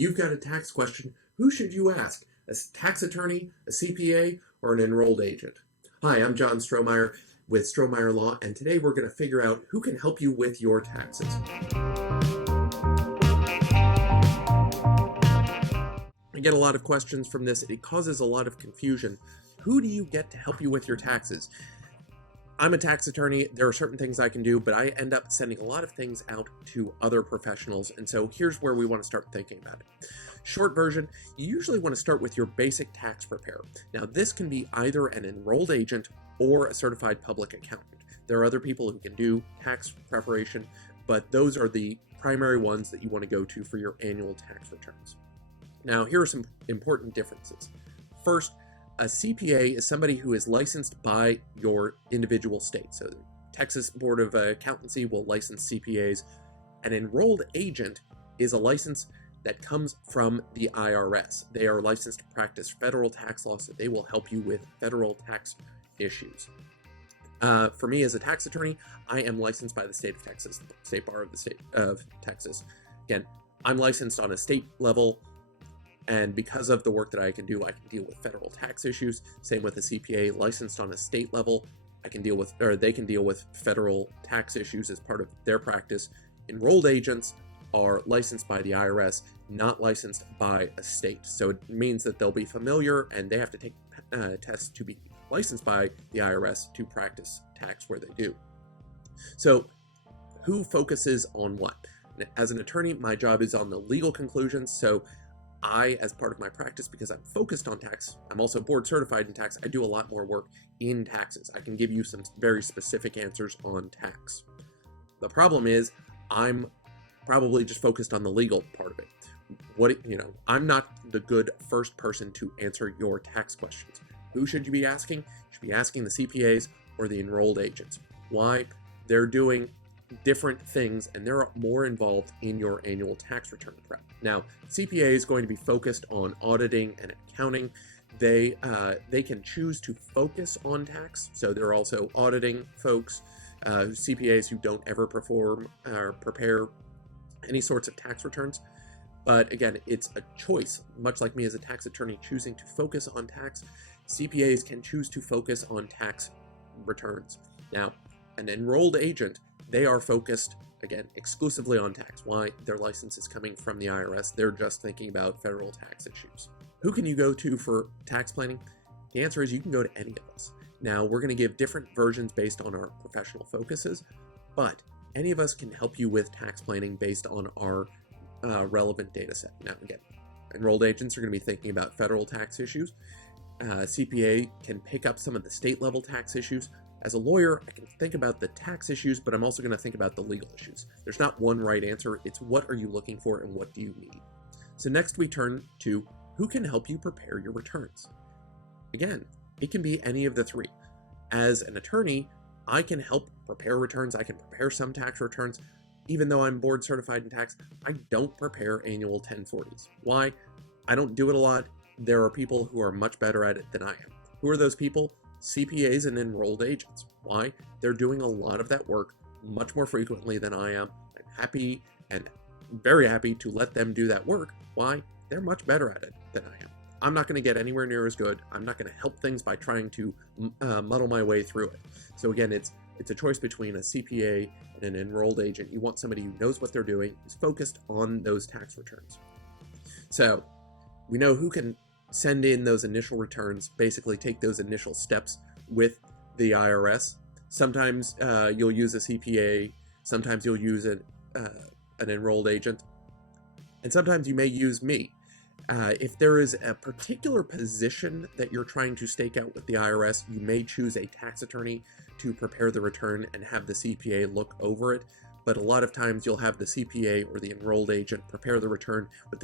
You've got a tax question. Who should you ask? A tax attorney, a CPA, or an enrolled agent? Hi, I'm John Strohmeyer with Strohmeyer Law, and today we're going to figure out who can help you with your taxes. I get a lot of questions from this. It causes a lot of confusion. Who do you get to help you with your taxes? I'm a tax attorney. There are certain things I can do, but I end up sending a lot of things out to other professionals. And so here's where we want to start thinking about it. Short version, you usually want to start with your basic tax preparer. Now, this can be either an enrolled agent or a certified public accountant. There are other people who can do tax preparation, but those are the primary ones that you want to go to for your annual tax returns. Now, here are some important differences. First, a CPA is somebody who is licensed by your individual state. So the Texas Board of Accountancy will license CPAs. An enrolled agent is a license that comes from the IRS. They are licensed to practice federal tax law, so they will help you with federal tax issues. For me as a tax attorney, I am licensed by the state of Texas, the State Bar of the State of Texas. Again, I'm licensed on a state level, and because of the work that I can do, I can deal with federal tax issues. Same with a CPA licensed on a state level. They can deal with federal tax issues as part of their practice. Enrolled agents are licensed by the IRS, not licensed by a state. So it means that they'll be familiar and they have to take tests to be licensed by the IRS to practice tax where they do. So who focuses on what? As an attorney, my job is on the legal conclusions. So I, as part of my practice, because I'm focused on tax, I'm also board certified in tax, I do a lot more work in taxes. I can give you some very specific answers on tax. The problem is I'm probably just focused on the legal part of it. I'm not the good first person to answer your tax questions. Who should you be asking? You should be asking the CPAs or the enrolled agents. Why? They're doing different things and they're more involved in your annual tax return prep. Now, CPA is going to be focused on auditing and accounting. They can choose to focus on tax, so they're also auditing folks, CPAs who don't ever perform or prepare any sorts of tax returns. But again, it's a choice. Much like me as a tax attorney choosing to focus on tax, CPAs can choose to focus on tax returns. Now, an enrolled agent, they are focused, again, exclusively on tax. Why? Their license is coming from the IRS. They're just thinking about federal tax issues. Who can you go to for tax planning? The answer is you can go to any of us. Now, we're going to give different versions based on our professional focuses, but any of us can help you with tax planning based on our relevant data set. Now, again, enrolled agents are going to be thinking about federal tax issues. CPA can pick up some of the state level tax issues. As a lawyer, I can think about the tax issues, but I'm also going to think about the legal issues. There's not one right answer. It's what are you looking for and what do you need? So next we turn to who can help you prepare your returns. Again, it can be any of the three. As an attorney, I can help prepare returns. I can prepare some tax returns. Even though I'm board certified in tax, I don't prepare annual 1040s. Why? I don't do it a lot. There are people who are much better at it than I am. Who are those people? CPAs and enrolled agents. Why? They're doing a lot of that work much more frequently than I am. I'm happy and very happy to let them do that work. Why? They're much better at it than I am. I'm not going to get anywhere near as good. I'm not going to help things by trying to muddle my way through it. So again, it's a choice between a CPA and an enrolled agent. You want somebody who knows what they're doing, who's focused on those tax returns. So we know who can send in those initial returns, basically take those initial steps with the IRS. Sometimes you'll use a CPA, sometimes you'll use an enrolled agent, and sometimes you may use me. If there is a particular position that you're trying to stake out with the IRS, you may choose a tax attorney to prepare the return and have the CPA look over it. But a lot of times you'll have the CPA or the enrolled agent prepare the return with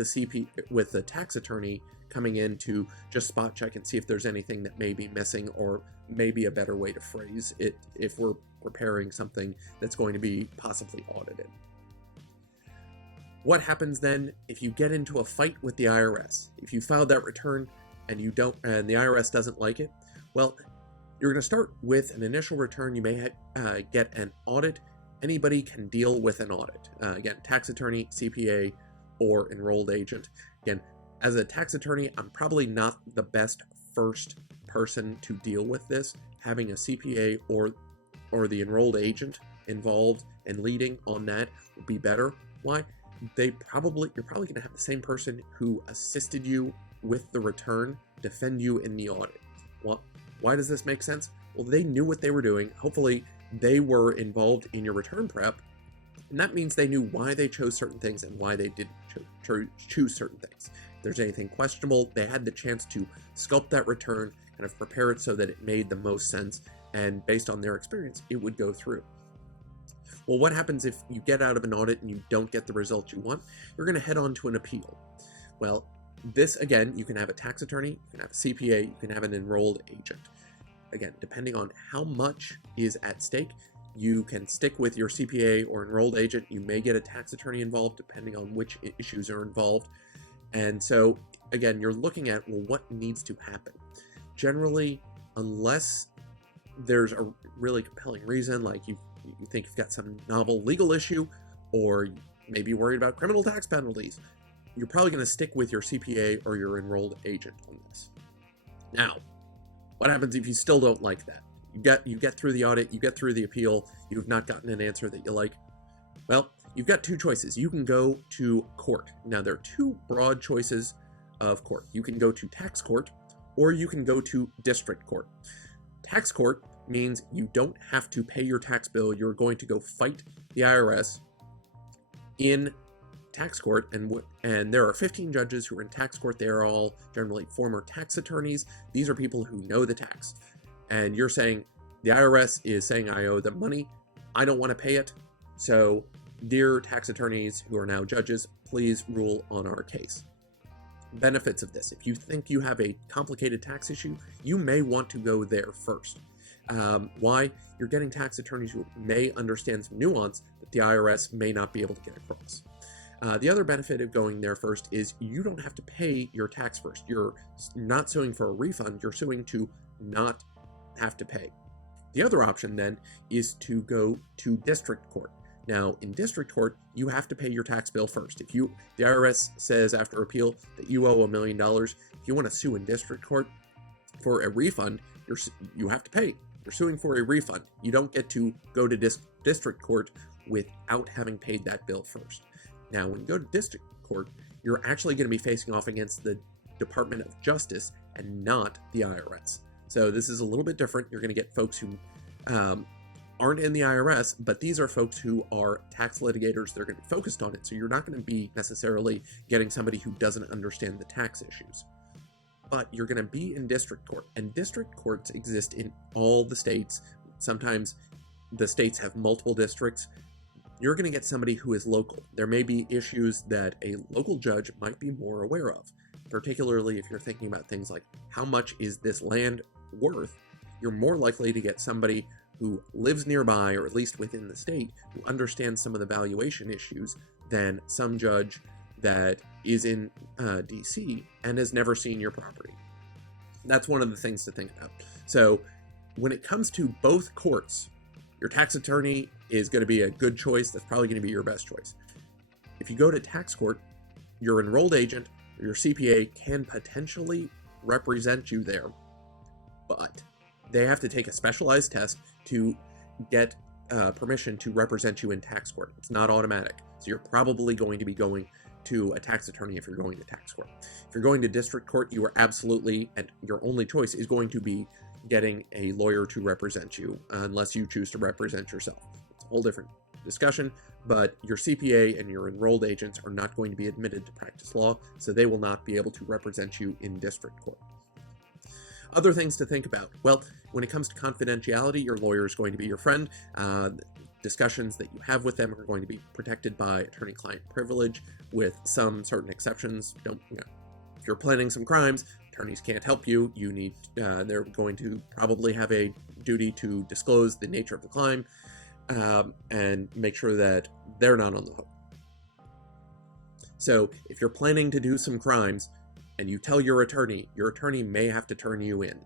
the tax attorney coming in to just spot check and see if there's anything that may be missing, or maybe a better way to phrase it if we're preparing something that's going to be possibly audited. What happens then if you get into a fight with the IRS? If you filed that return and the IRS doesn't like it, well, you're going to start with an initial return. You may get an audit. Anybody can deal with an audit. Again, tax attorney, CPA, or enrolled agent. Again, as a tax attorney, I'm probably not the best first person to deal with this. Having a CPA or the enrolled agent involved and leading on that would be better. Why? You're probably going to have the same person who assisted you with the return defend you in the audit. Well, why does this make sense? Well, they knew what they were doing. Hopefully, they were involved in your return prep, and that means they knew why they chose certain things and why they didn't choose certain things. If there's anything questionable, they had the chance to sculpt that return, kind of prepare it so that it made the most sense, and based on their experience, it would go through. Well, what happens if you get out of an audit and you don't get the result you want? You're going to head on to an appeal. Well, this, again, you can have a tax attorney, you can have a CPA, you can have an enrolled agent. Again, depending on how much is at stake, you can stick with your CPA or enrolled agent. You may get a tax attorney involved depending on which issues are involved. And so, again, you're looking at, well, what needs to happen? Generally, unless there's a really compelling reason, like you think you've got some novel legal issue, or maybe worried about criminal tax penalties, you're probably going to stick with your CPA or your enrolled agent on this. Now, what happens if you still don't like that? You get through the audit, you get through the appeal, you've not gotten an answer that you like. Well, you've got two choices. You can go to court. Now, there are two broad choices of court. You can go to tax court, or you can go to district court. Tax court means you don't have to pay your tax bill. You're going to go fight the IRS in tax court, and there are 15 judges who are in tax court. They are all generally former tax attorneys. These are people who know the tax. And you're saying, the IRS is saying I owe them money. I don't want to pay it. So, dear tax attorneys who are now judges, please rule on our case. Benefits of this. If you think you have a complicated tax issue, you may want to go there first. Why? You're getting tax attorneys who may understand some nuance that the IRS may not be able to get across. The other benefit of going there first is you don't have to pay your tax first. You're not suing for a refund, you're suing to not have to pay. The other option then is to go to district court. Now, in district court, you have to pay your tax bill first. If the IRS says after appeal that you owe $1 million, if you want to sue in district court for a refund, you have to pay. You're suing for a refund. You don't get to go to district court without having paid that bill first. Now, when you go to district court, you're actually going to be facing off against the Department of Justice and not the IRS. So this is a little bit different. You're going to get folks who aren't in the IRS, but these are folks who are tax litigators. They're going to be focused on it. So you're not going to be necessarily getting somebody who doesn't understand the tax issues. But you're going to be in district court, and district courts exist in all the states. Sometimes the states have multiple districts. You're going to get somebody who is local. There may be issues that a local judge might be more aware of, particularly if you're thinking about things like how much is this land worth. You're more likely to get somebody who lives nearby, or at least within the state, who understands some of the valuation issues than some judge that is in DC and has never seen your property. That's one of the things to think about. So when it comes to both courts, your tax attorney is going to be a good choice. That's probably going to be your best choice. If you go to tax court, your enrolled agent or your CPA can potentially represent you there, but they have to take a specialized test to get permission to represent you in tax court. It's not automatic. So you're probably going to be going to a tax attorney if you're going to tax court. If you're going to district court, you are absolutely, and your only choice is going to be getting a lawyer to represent you, unless you choose to represent yourself. It's a whole different discussion, but your CPA and your enrolled agents are not going to be admitted to practice law, so they will not be able to represent you in district court. Other things to think about. Well, when it comes to confidentiality, your lawyer is going to be your friend. Discussions that you have with them are going to be protected by attorney-client privilege, with some certain exceptions. If you're planning some crimes, attorneys can't help you. They're going to probably have a duty to disclose the nature of the crime and make sure that they're not on the hook. So if you're planning to do some crimes and you tell your attorney may have to turn you in.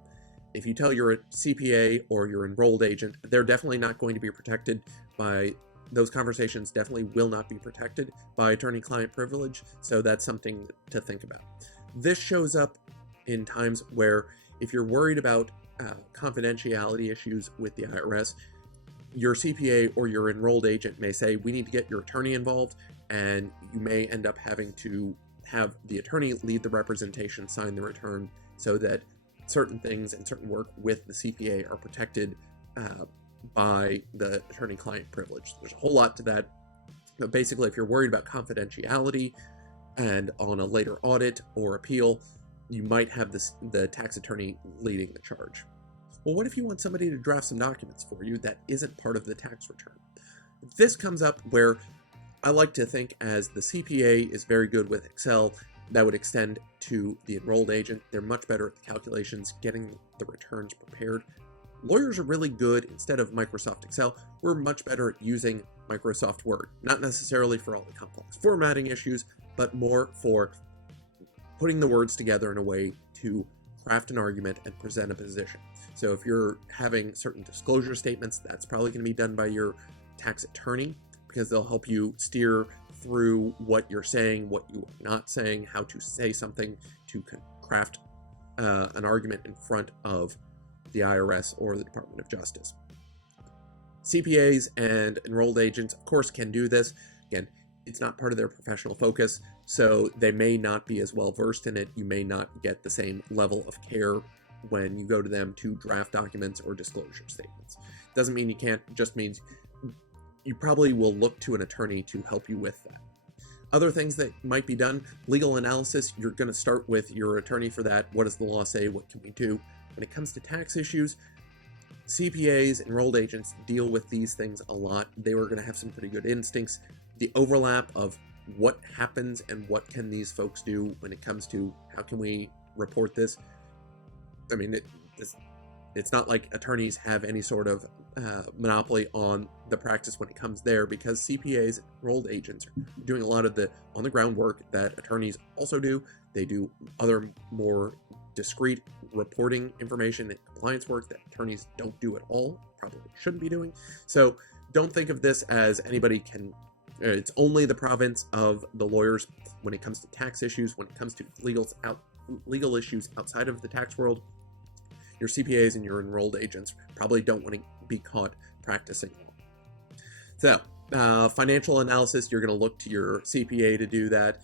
If you tell your CPA or your enrolled agent, they're definitely not going to be protected by those conversations definitely will not be protected by attorney-client privilege, so that's something to think about. This shows up in times where if you're worried about confidentiality issues with the IRS, your CPA or your enrolled agent may say, we need to get your attorney involved, and you may end up having to have the attorney lead the representation, sign the return, so that certain things and certain work with the CPA are protected by the attorney-client privilege. There's a whole lot to that, but basically if you're worried about confidentiality and on a later audit or appeal, you might have the tax attorney leading the charge. Well, what if you want somebody to draft some documents for you that isn't part of the tax return? This comes up where I like to think as the CPA is very good with Excel, that would extend to the enrolled agent. They're much better at the calculations, getting the returns prepared. Lawyers are really good, instead of Microsoft Excel, we're much better at using Microsoft Word. Not necessarily for all the complex formatting issues, but more for putting the words together in a way to craft an argument and present a position. So if you're having certain disclosure statements, that's probably going to be done by your tax attorney, because they'll help you steer through what you're saying, what you are not saying, how to say something to craft an argument in front of the IRS or the Department of Justice. CPAs and enrolled agents, of course, can do this. Again, it's not part of their professional focus, so they may not be as well versed in it. You may not get the same level of care when you go to them to draft documents or disclosure statements. Doesn't mean you can't, just means you probably will look to an attorney to help you with that. Other things that might be done, legal analysis, you're going to start with your attorney for that. What does the law say? What can we do? When it comes to tax issues, CPAs, enrolled agents deal with these things a lot. They were going to have some pretty good instincts. The overlap of what happens and what can these folks do when it comes to how can we report this. I mean, it's not like attorneys have any sort of monopoly on the practice when it comes there, because CPAs, enrolled agents, are doing a lot of the on-the-ground work that attorneys also do. They do other more discrete reporting information and compliance work that attorneys don't do at all, probably shouldn't be doing. So don't think of this as anybody can, it's only the province of the lawyers when it comes to tax issues, when it comes to legal issues outside of the tax world. Your CPAs and your enrolled agents probably don't want to be caught practicing law. So, financial analysis, you're going to look to your CPA to do that.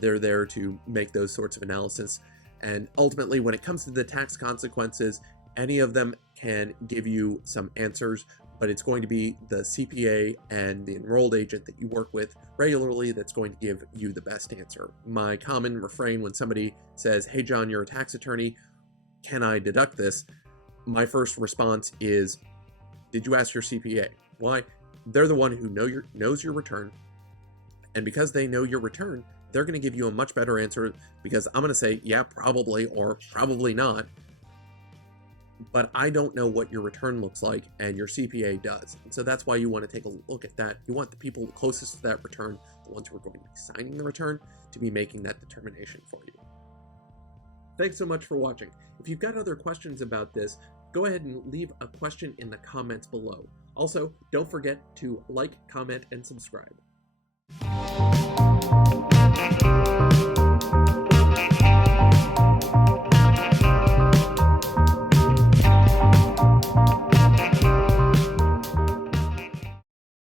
They're there to make those sorts of analysis. And ultimately, when it comes to the tax consequences, any of them can give you some answers, but it's going to be the CPA and the enrolled agent that you work with regularly that's going to give you the best answer. My common refrain when somebody says, hey, John, you're a tax attorney, can I deduct this? My first response is, did you ask your CPA? Why? They're the one who knows your return, and because they know your return, they're going to give you a much better answer, because I'm going to say, yeah, probably, or probably not, but I don't know what your return looks like, and your CPA does. And so that's why you want to take a look at that. You want the people closest to that return, the ones who are going to be signing the return, to be making that determination for you. Thanks so much for watching. If you've got other questions about this, go ahead and leave a question in the comments below. Also, don't forget to like, comment, and subscribe.